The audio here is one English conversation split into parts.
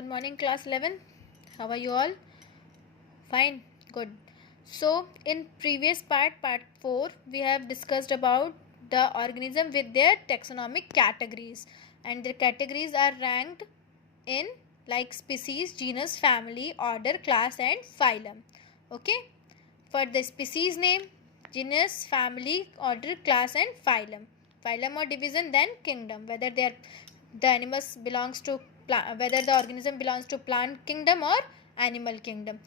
Good morning, class 11. How are you all? Fine, good. So, in previous part 4, we have discussed about the organism with their taxonomic categories, and their categories are ranked in like species, genus, family, order, class, and phylum. Okay, for the species name, genus, family, order, class, and phylum. Phylum or division, then kingdom, whether the animals belongs to whether the organism belongs to plant kingdom or animal kingdom.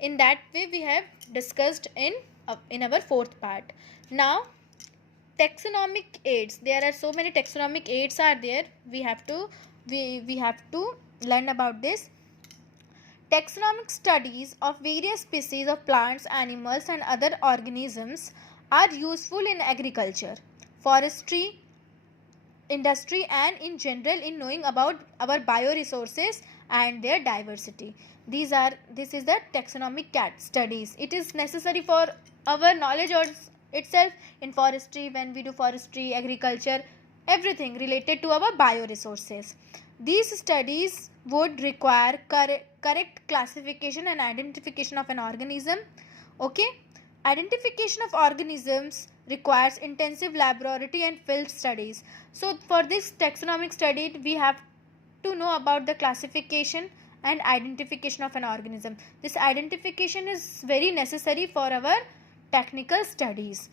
In that way we have discussed in our fourth part. Now, taxonomic aids, there are so many taxonomic aids are there. We have to learn about this. Taxonomic studies of various species of plants, animals, and other organisms are useful in agriculture, forestry, industry, and in general in knowing about our bioresources and their diversity. This is the taxonomic studies. It is necessary for our knowledge or itself in forestry, when we do forestry, agriculture, everything related to our bioresources. These studies would require correct classification and identification of an organism. Okay, identification of organisms requires intensive laboratory and field studies. So for this taxonomic study, we have to know about the classification and identification of an organism. This identification is very necessary for our technical studies.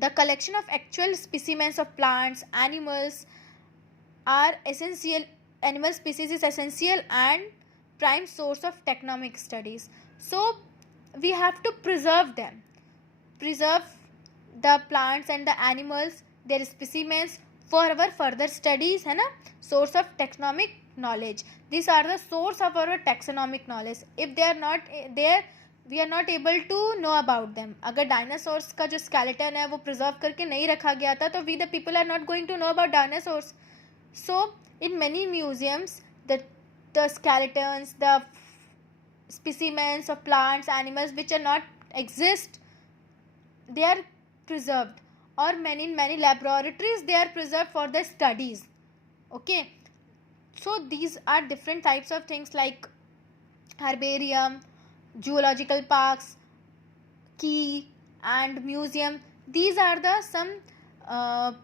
The collection of actual specimens of plants, animals are essential. Animal species is essential and prime source of taxonomic studies. So we have to preserve them, preserve the plants and the animals, their specimens, for our further studies, है ना. Source of taxonomic knowledge, these are the source of our taxonomic knowledge. If they are not there, we are not able to know about them. अगर dinosaurs का जो skeleton है वो preserve करके नहीं रखा गया था, तो we the people are not going to know about dinosaurs. So in many museums, the skeletons, the specimens of plants, animals which are not exist, they are preserved, or in many laboratories they are preserved for the studies. Okay, so these are different types of things like herbarium, zoological parks, key, and museum. These are the some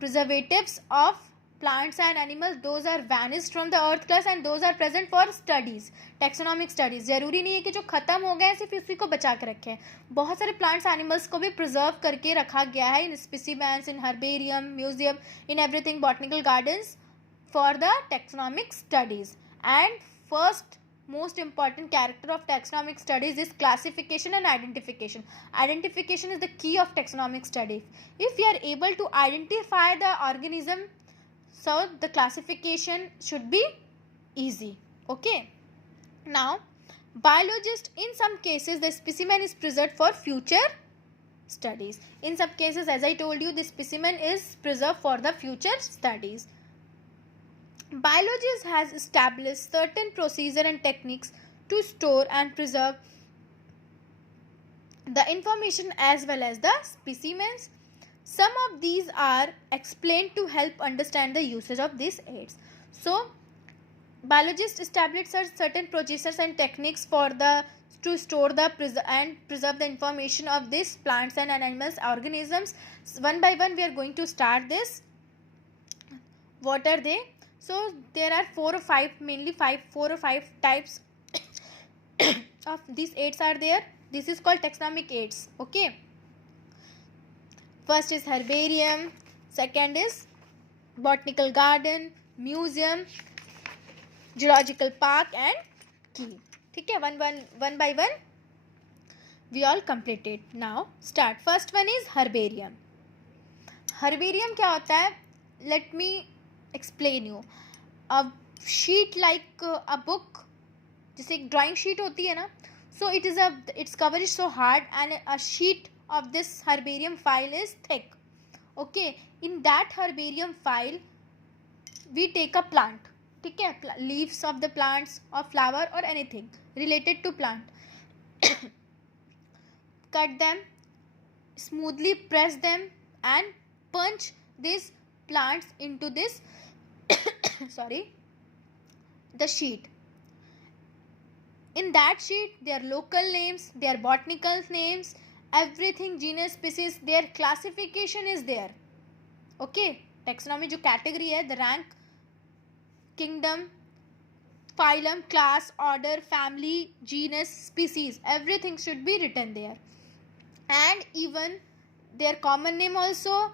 preservatives of plants and animals. Those are vanished from the earth class and those are present for studies, taxonomic studies. जरूरी नहीं है कि जो खत्म हो गए सिर्फ उसी को बचा कर रखें. बहुत सारे प्लांट्स एनिमल्स को भी प्रिजर्व करके रखा गया है in specimens, in herbarium, museum, in everything, botanical gardens, for the taxonomic studies. And first most important character of taxonomic studies is classification and identification. Identification is the key of taxonomic study. If we are able to identify the organism, so the classification should be easy. Okay, now biologist, in some cases the specimen is preserved for future studies. In some cases, as I told you, the specimen is preserved for the future studies. Biologists has established certain procedure and techniques to store and preserve the information as well as the specimens. Some of these are explained to help understand the usage of these aids. So biologists established certain procedures and techniques to store and preserve the information of these plants and animals, organisms. One by one we are going to start this. What are they? So there are 4 or 5 types of these aids are there. This is called taxonomic aids. Okay, first is herbarium, second is botanical garden, museum, zoological park, and key. ठीक है, one by one we all completed. Now start. First one is herbarium. Herbarium क्या होता है? Let me explain you. A sheet like a book, जैसे एक drawing sheet होती है ना, so its cover is so hard and a sheet of this herbarium file is thick. Okay, in that herbarium file we take a plant, ठीक है, leaves of the plants or flower or anything related to plant, cut them, smoothly press them and punch these plants into this the sheet. In that sheet, their local names, their botanical names, everything, genus, species, their classification is there. Okay, taxonomy जो category है, the rank, kingdom, phylum, class, order, family, genus, species, everything should be written there. And even their common name also,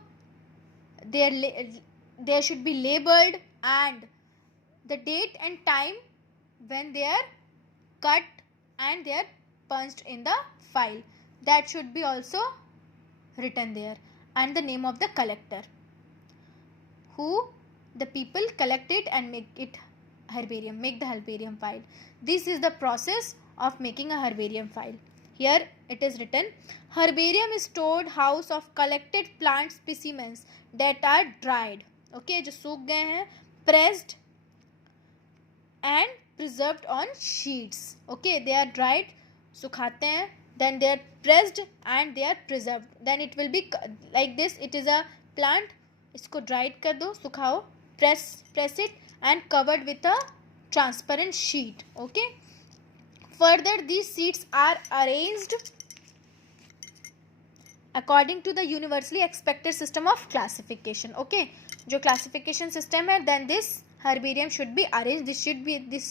there should be labeled, and the date and time when they are cut and they are punched in the file, that should be also written there. And the name of the collector, who the people collect it and make it herbarium, make the herbarium file. This is the process of making a herbarium file. Here it is written, herbarium is stored house of collected plant specimens that are dried. Okay, जो सूख गए हैं, pressed and preserved on sheets. Okay, they are dried, सुखाते हैं, then they are pressed and they are preserved. Then it will be like this. It is a plant, इसको dried कर दो, सुखाओ, press it and covered with a transparent sheet. Okay, further these sheets are arranged according to the universally accepted system of classification. Okay, जो classification system है, then this herbarium should be arranged. This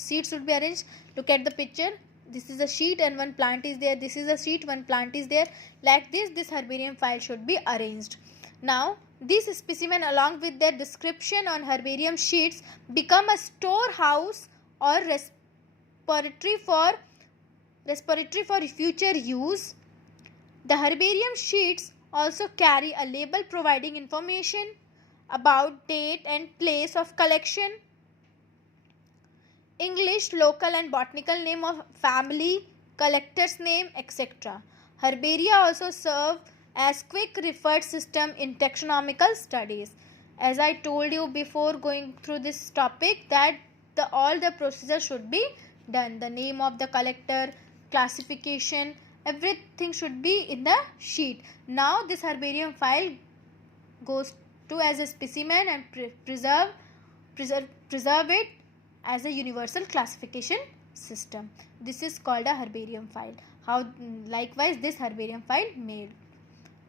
sheet should be arranged. Look at the picture. This is a sheet and one plant is there. This is a sheet, one plant is there. Like this herbarium file should be arranged. Now these specimen along with their description on herbarium sheets become a storehouse or repository for future use. The herbarium sheets also carry a label providing information about date and place of collection, English, local and botanical name of family, collector's name, etc. Herbaria also serve as quick referred system in taxonomical studies. As I told you before going through this topic, that all the procedure should be done. The name of the collector, classification, everything should be in the sheet. Now this herbarium file goes to as a specimen and preserve it as a universal classification system. This is called a herbarium file. How likewise this herbarium file made.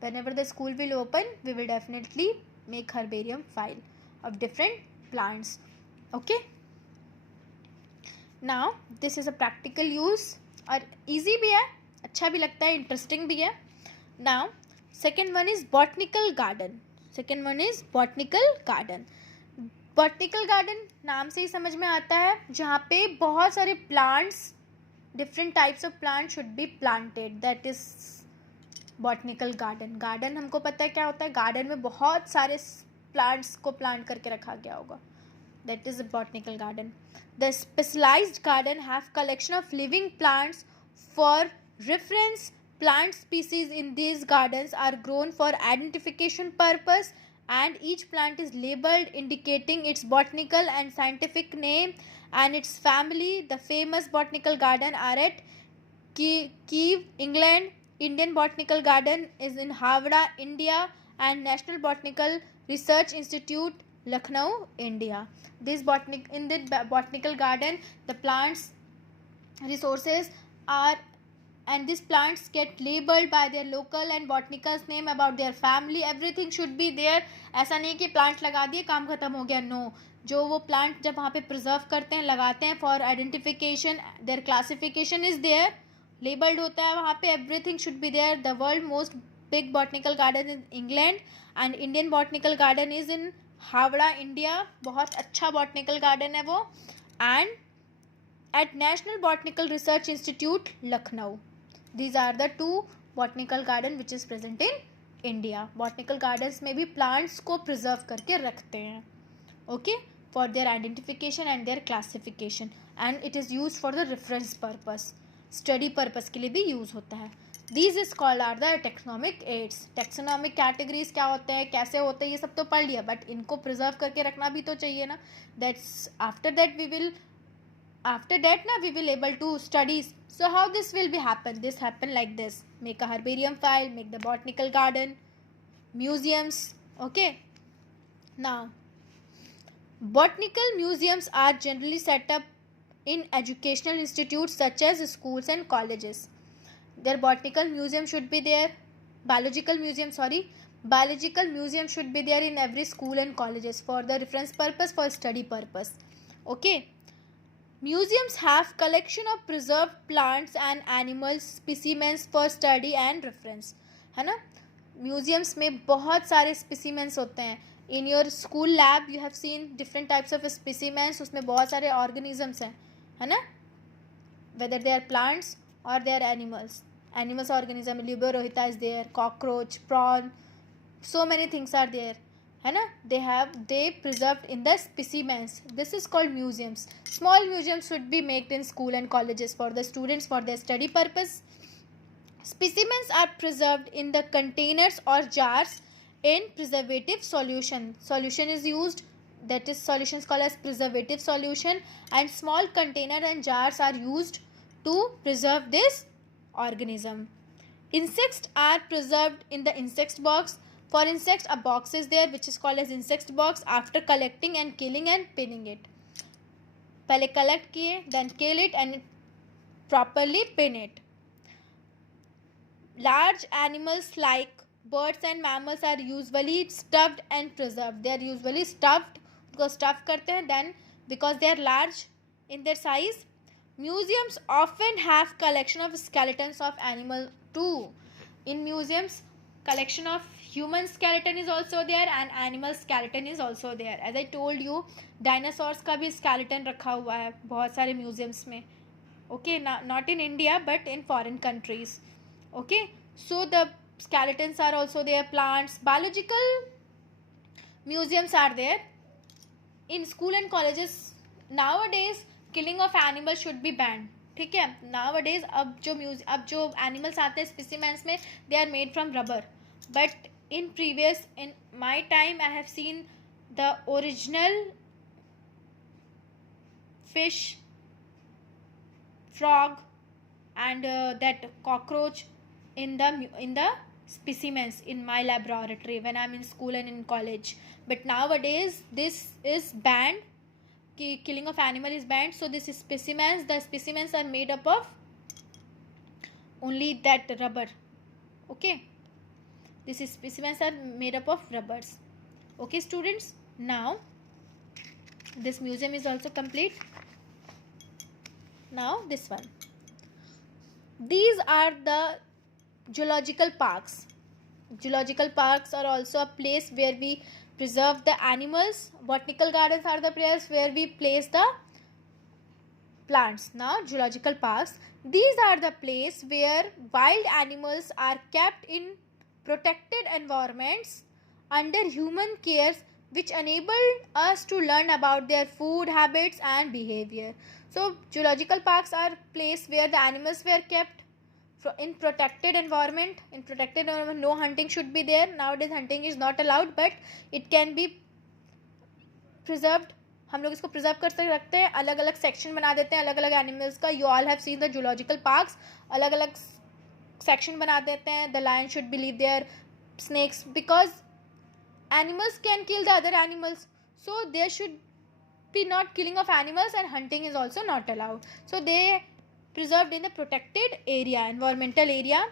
Whenever the school will open, we will definitely make herbarium file of different plants. Okay, now this is a practical use और easy भी है, अच्छा भी लगता है, interesting भी है. Now second one is botanical garden. Botanical garden नाम से ही समझ में आता है, जहाँ पे बहुत सारे plants, different types of plant should be planted, that is botanical garden. Garden हमको पता है क्या होता है, गार्डन में बहुत सारे प्लांट्स को प्लांट करके रखा गया होगा, that is botanical garden. The specialised garden have collection of living plants for reference. Plant species in these gardens are grown for identification purpose, and each plant is labeled indicating its botanical and scientific name and its family. The famous botanical garden are at Kiev, England. Indian Botanical Garden is in Havra, India, and National Botanical Research Institute, Lucknow, India. In the botanical garden, the plants resources are, and these plants get labeled by their local and botanical name, about their family, everything should be there. ऐसा नहीं कि plant लगा दिए काम खत्म हो गया, no. जो वो प्लांट जब वहाँ पे प्रिजर्व करते हैं, लगाते हैं for identification, there classification is there, labelled होता है वहाँ पे, everything should be there. The world most big botanical garden in England and Indian botanical garden is in Howrah, India. बहुत अच्छा बॉटनिकल गार्डन है वो. And at National Botanical Research Institute, Lucknow. These are the two botanical garden which is present in India. Botanical gardens में भी plants को preserve करके रखते हैं, okay, for their identification and their classification, and it is used for the reference purpose, study purpose के लिए भी use होता है. These is called are the taxonomic aids. Taxonomic categories क्या होते हैं, कैसे होते हैं, ये सब तो पढ़ लिया, but इनको preserve करके रखना भी तो चाहिए ना. That's after that we will able to study. So how this will be happen? This happen like this: make a herbarium file, make the botanical garden, museums. Okay, now botanical museums are generally set up in educational institutes such as schools and colleges. Their botanical museum should be there. Biological museum should be there in every school and colleges for the reference purpose, for study purpose. Okay. Museums have collection of preserved plants and animal specimens for study and reference. है ना. Museums में बहुत सारे specimens होते हैं. In your school lab you have seen different types of specimens. उसमें बहुत सारे ऑर्गेनिजम्स हैं, है ना. वेदर दे आर प्लांट्स और they are animals organism. Labeo rohita is there, cockroach, prawn, so many things are there, है ना. they preserved in the specimens. This is called museums. Small museums should be made in school and colleges for the students for their study purpose. Specimens are preserved in the containers or jars in preservative solution. Solution is used, that is solution is called as preservative solution, and small container and jars are used to preserve this organism. Insects are preserved in the insect box. For insects, a box is there which is called as insect box. After collecting and killing and pinning it, पहले collect किए, then kill it and properly pin it. Large animals like birds and mammals are usually stuffed and preserved. They are usually stuffed, उनको stuff करते हैं. Then because they are large in their size, museums often have collection of skeletons of animal too. In museums, collection of human skeleton is also there and animal skeleton is also there. As I told you, dinosaurs का भी skeleton रखा हुआ है बहुत सारे museums में. Okay, not in India but in foreign countries. Okay, so the skeletons are also there. Plants, biological museums are there. In school and colleges nowadays killing of animals should be banned. ठीक है. Nowadays अब जो animals आते हैं specimens में, they are made from rubber. But in my time I have seen the original fish, frog and that cockroach in the specimens in my laboratory when I'm in school and in college. But nowadays this is banned. Killing of animal is banned. So the specimens are made up of only that rubber. Okay, these specimens are made up of rubbers. Okay students, now this museum is also complete. Now this one, these are the zoological parks. Zoological parks are also a place where we preserve the animals. Botanical gardens are the place where we place the plants. Now zoological parks, these are the place where wild animals are kept in protected environments under human care, which enable us to learn about their food habits and behavior. So zoological parks are place where the animals were kept in protected environment. In protected environment, no hunting should be there. Nowadays hunting is not allowed, but it can be preserved. हम लोग इसको preserve कर सकते रखते हैं. अलग अलग section बना देते हैं अलग अलग एनिमल्स का. You all have seen the zoological parks. अलग अलग सेक्शन बना देते हैं. The lion should be leave there, snakes, because animals can kill the other animals, so there should be not killing of animals, and hunting is also not allowed. So they preserved in the protected area, environmental area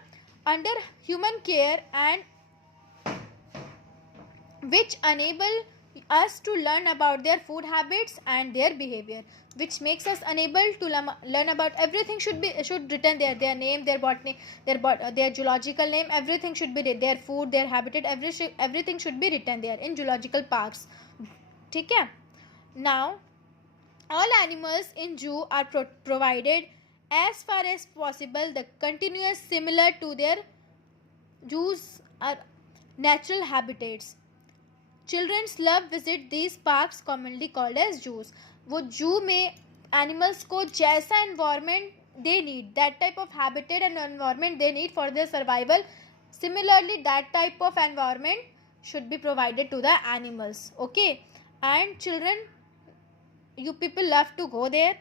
under human care, and which enable us to learn about their food habits and their behavior, which makes us unable to learn about everything. Should written there, their name, their botany, their zoological name, everything should be there. Their food, their habitat, everything should be written there in zoological parks. ठीक है. Now all animals in zoo are provided as far as possible the continuous similar to their zoos are natural habitats. Children's love visit these parks commonly called as zoos. वो जू में animals को जैसा environment they need, that type of habitat and environment they need for their survival, similarly that type of environment should be provided to the animals. Okay, and children, you people love to go there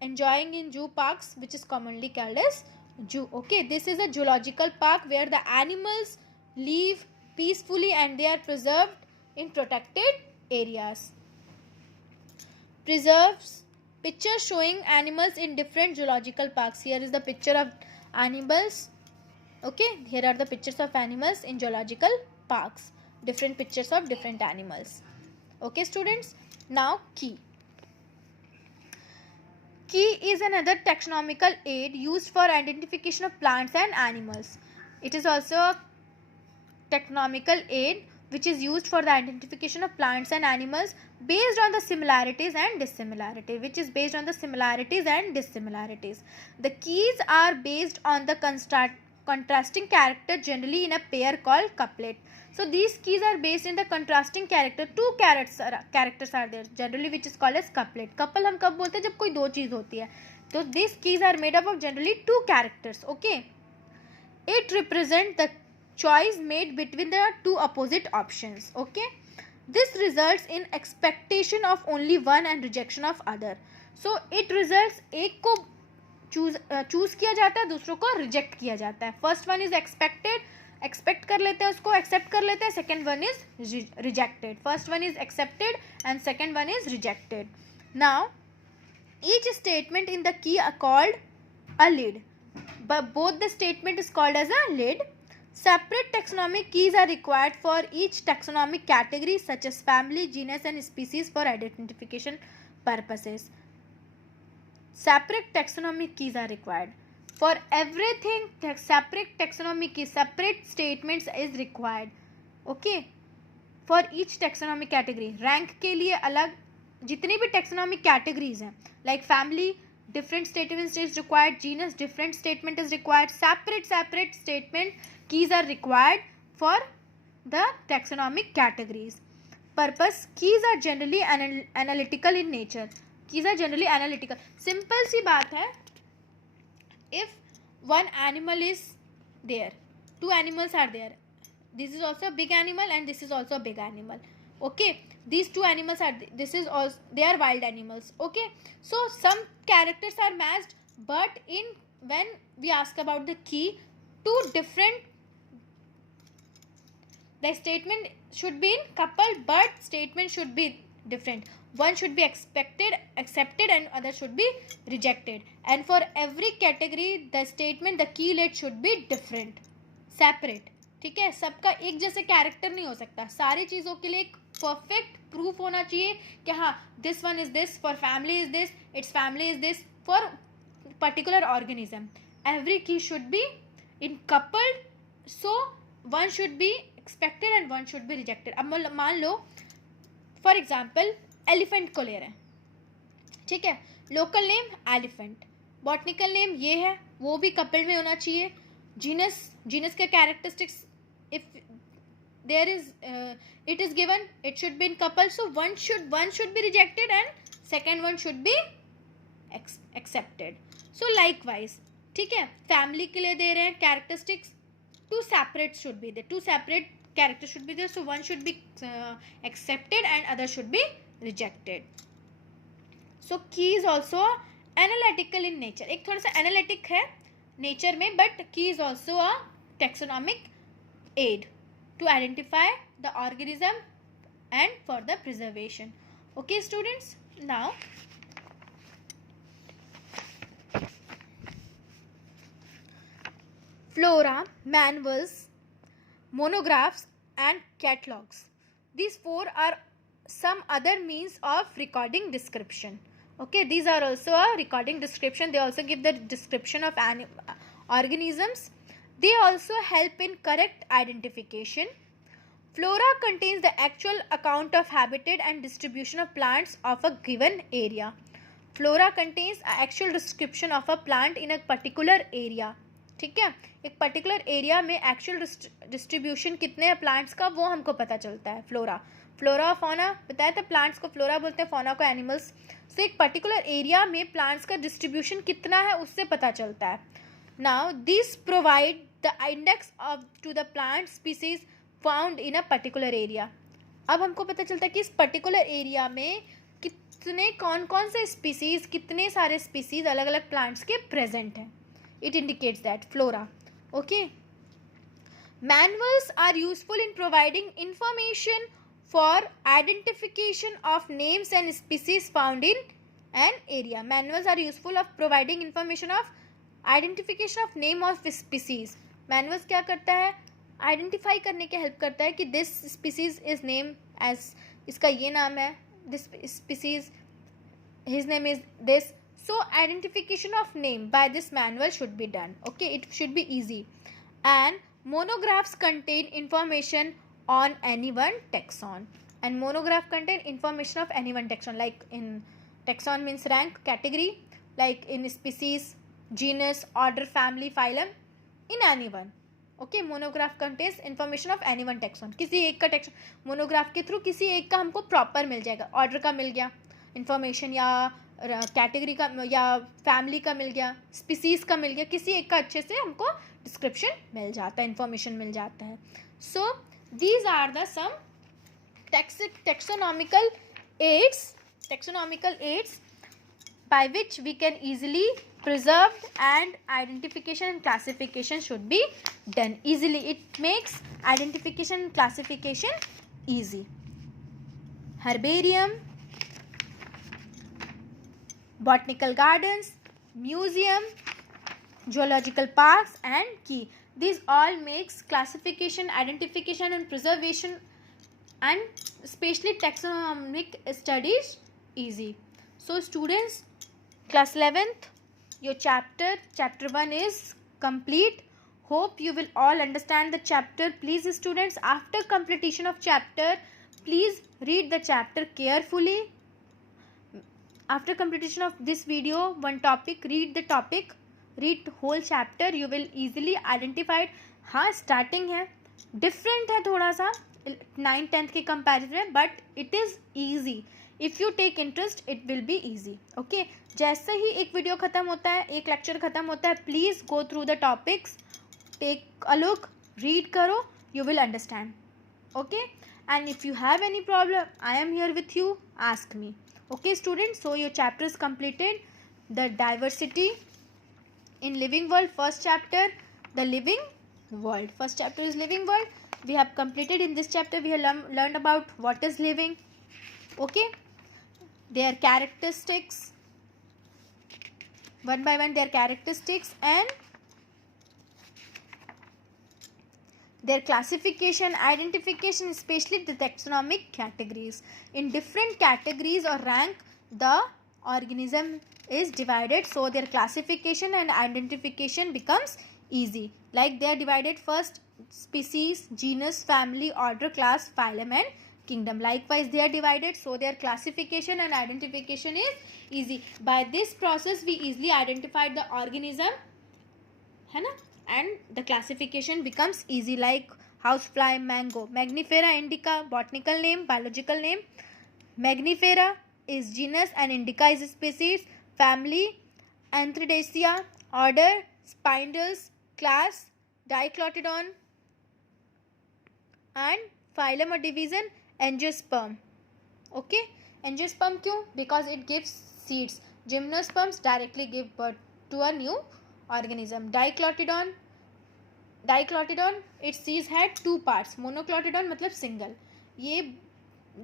enjoying in zoo parks, which is commonly called as zoo. Okay, this is a zoological park where the animals live peacefully and they are preserved in protected areas. Preserves Picture showing animals in different zoological parks. Here is the picture of animals. Okay, here are the pictures of animals in zoological parks. Different pictures of different animals. Okay, students. Now, key. Key is another taxonomical aid used for identification of plants and animals. It is also a taxonomical aid which is used for the identification of plants and animals based on the similarities and dissimilarities, The keys are based on the contrasting character generally in a pair called couplet. So these keys are based in the contrasting character. Two characters are there generally which is called as couplet. Couple हम कब बोलते हैं जब कोई दो चीज होती है. So these keys are made up of generally two characters. Okay. It represents the choice made between the two opposite options. Okay. This results in expectation of only one and rejection of other. So it results एक को choose किया जाता है, दूसरों को reject किया जाता है. First one is expected, expect कर लेते हैं उसको, एक्सेप्ट कर लेते हैं. Second one is rejected. First one is accepted and second one is rejected. Now each statement in the key are called a lid, but both the statement is called as a lid. Separate taxonomic keys are required for each taxonomic category such as family, genus and species for identification purposes. Separate taxonomic keys are required for everything. Separate taxonomic keys, separate statements is required. Okay, for each taxonomic category. Rank के लिए अलग जितनी भी taxonomic categories हैं, like family, different statement is required. Genus, different statement is required. Separate statement keys are required for the taxonomic categories. Purpose, keys are generally analytical in nature. Keys are generally analytical. Simple सी बात है. If one animal is there, two animals are there. This is also a big animal and this is also a big animal. Okay, these two animals are, this is also, they are wild animals. Okay, so some characters are matched, but when we ask about the key, two different, the statement should be in couple, but statement should be different. One should be accepted and other should be rejected. And for every category, the statement, the key lid should be different, separate. ठीक है, सबका एक जैसे character नहीं हो सकता. सारी चीज़ों के लिए एक परफेक्ट प्रूफ होना चाहिए कि हाँ, this one is this, for family is this, it's family is this, for particular organism. Every key should be in coupled, so one should be expected and one should be rejected. अब मान लो for example elephant को ले रहे हैं. ठीक है, local name elephant, botanical name ये है, वो भी कपल में होना चाहिए. जीनस के characteristics, if there is it is given, it should be in couple, so one should be rejected and second one should be accepted. So likewise, ठीक है, फैमिली के लिए दे रहे हैं characteristics, two separate should be there, two separate characters should be there, so one should be accepted and other should be rejected. So key is also analytical in nature. एक थोड़ा सा analytic है nature में, but की is also a taxonomic aid to identify the organism and for the preservation. Okay students, now flora, manuals, monographs and catalogs. These four are some other means of recording description. Okay, these are also a recording description. They also give the description of organisms. They also help in correct identification. Flora contains the actual account of habitat and distribution of plants of a given area. Flora contains actual description of a plant in a particular area. ठीक है, एक particular area में actual distribution कितने हैं plants का, वो हमको पता चलता है. फ्लोरा फौना बताया था, प्लांट्स को फ्लोरा बोलते हैं, फौना को एनिमल्स. सो एक पर्टिकुलर एरिया में प्लांट्स का डिस्ट्रीब्यूशन कितना है उससे पता चलता है. Now this provide the index of to the plant species found in a particular area. अब हमको पता चलता है कि इस पर्टिकुलर एरिया में कितने कौन कौन से स्पीसीज, कितने सारे स्पीसीज अलग अलग प्लांट्स के प्रेजेंट हैं. It indicates that flora. Okay, manuals are useful in providing information for identification of names and species found in and area. Manuals are useful of providing information of identification of name of species. Manuals क्या करता है, identify करने के help करता है कि this species is name as, इसका ये नाम है, this species his name is this. So identification of name by this manual should be done. Okay, it should be easy. And monographs contain information on any one taxon, and monograph contain information of any one taxon. Like in taxon means rank, category, like in species, genus, order, family, phylum, in any one. Okay, monograph contains information of any one tax on. किसी एक का tax on monograph के through किसी एक का हमको proper मिल जाएगा. Order का मिल गया इन्फॉर्मेशन, या कैटेगरी का, या फैमिली का मिल गया, स्पीसीज का मिल गया, किसी एक का अच्छे से हमको डिस्क्रिप्शन मिल जाता है, इन्फॉर्मेशन मिल जाता है. So these are the some taxonomical aids by which we can easily preserve, and identification and classification should be done easily. It makes identification and classification easy. Herbarium, botanical gardens, museum, zoological parks, and key. These all makes classification, identification and preservation, and especially taxonomic studies easy. So students, class 11th, your chapter 1 is complete. Hope you will all understand the chapter. Please students, after completion of chapter, please read the chapter carefully. After completion of this video, one topic, read the topic, read whole chapter. You will easily identify. हाँ, starting है, different है थोड़ा सा 9th-10th के comparison में, but it is easy. If you take interest it will be easy. Okay, जैसे ही एक वीडियो ख़त्म होता है, एक लेक्चर ख़त्म होता है, please go through the topics, take a look, read करो, you will understand. Okay, and if you have any problem, I am here with you, ask me. Okay students, so your chapter is completed. The diversity in living world, first chapter, the living world. First chapter is living world. We have completed. In this chapter we have learned about what is living. Okay, their characteristics, one by one their characteristics, and their classification, identification, especially the taxonomic categories. In different categories or rank, the organism is divided, so their classification and identification becomes easy. Like they are divided first: species, genus, family, order, class, phylum, and kingdom. Likewise they are divided, so their classification and identification is easy. By this process we easily identify the organism, है ना, and the classification becomes easy. Like housefly, mango, Magnifera indica, botanical name, biological name. Magnifera is genus and indica is species. Family, Anthridaceae. Order, Spindles. Class, Diklotodon. And phylum or division, Angiosperm. Okay, Angiosperm क्यों? Because it gives seeds. Gymnosperms directly give birth to a new organism. Diklotodon, its seeds had two parts. Monoclotodon मतलब single. ये,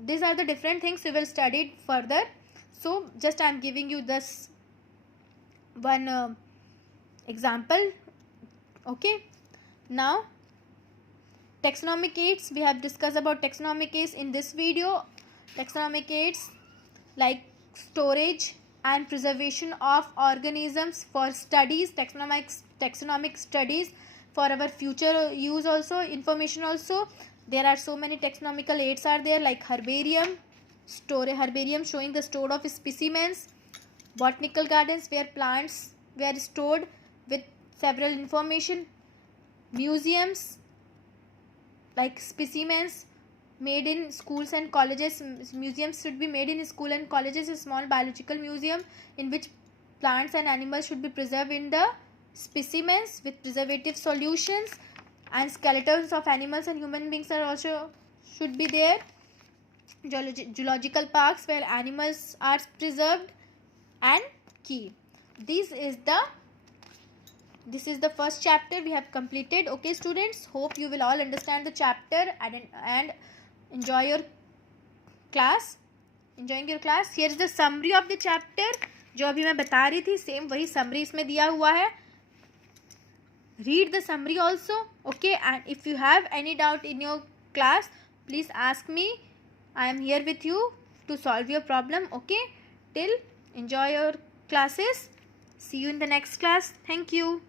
these are the different things we will study further. So just I am giving you this one example. Okay, now taxonomic aids. We have discussed about taxonomic aids in this video. Taxonomic aids like storage and preservation of organisms for studies, taxonomic studies for our future use also, information also. There are so many taxonomical aids are there, like herbarium, herbarium showing the store of specimens, botanical gardens where plants were stored with several information, museums like specimens made in schools and colleges. Museums should be made in school and colleges. A small biological museum in which plants and animals should be preserved in the specimens with preservative solutions, and skeletons of animals and human beings are also should be there. Zoological parks where animals are preserved, and key. This is the first chapter we have completed. Okay students, hope you will all understand the chapter and enjoy your class. enjoying your class? Here is the summary of the chapter. जो अभी मैं बता रही थी same वही summary इसमें दिया हुआ है. Read the summary also. Okay, and if you have any doubt in your class, please ask me. I am here with you to solve your problem. Okay, till enjoy your classes. See you in the next class. Thank you.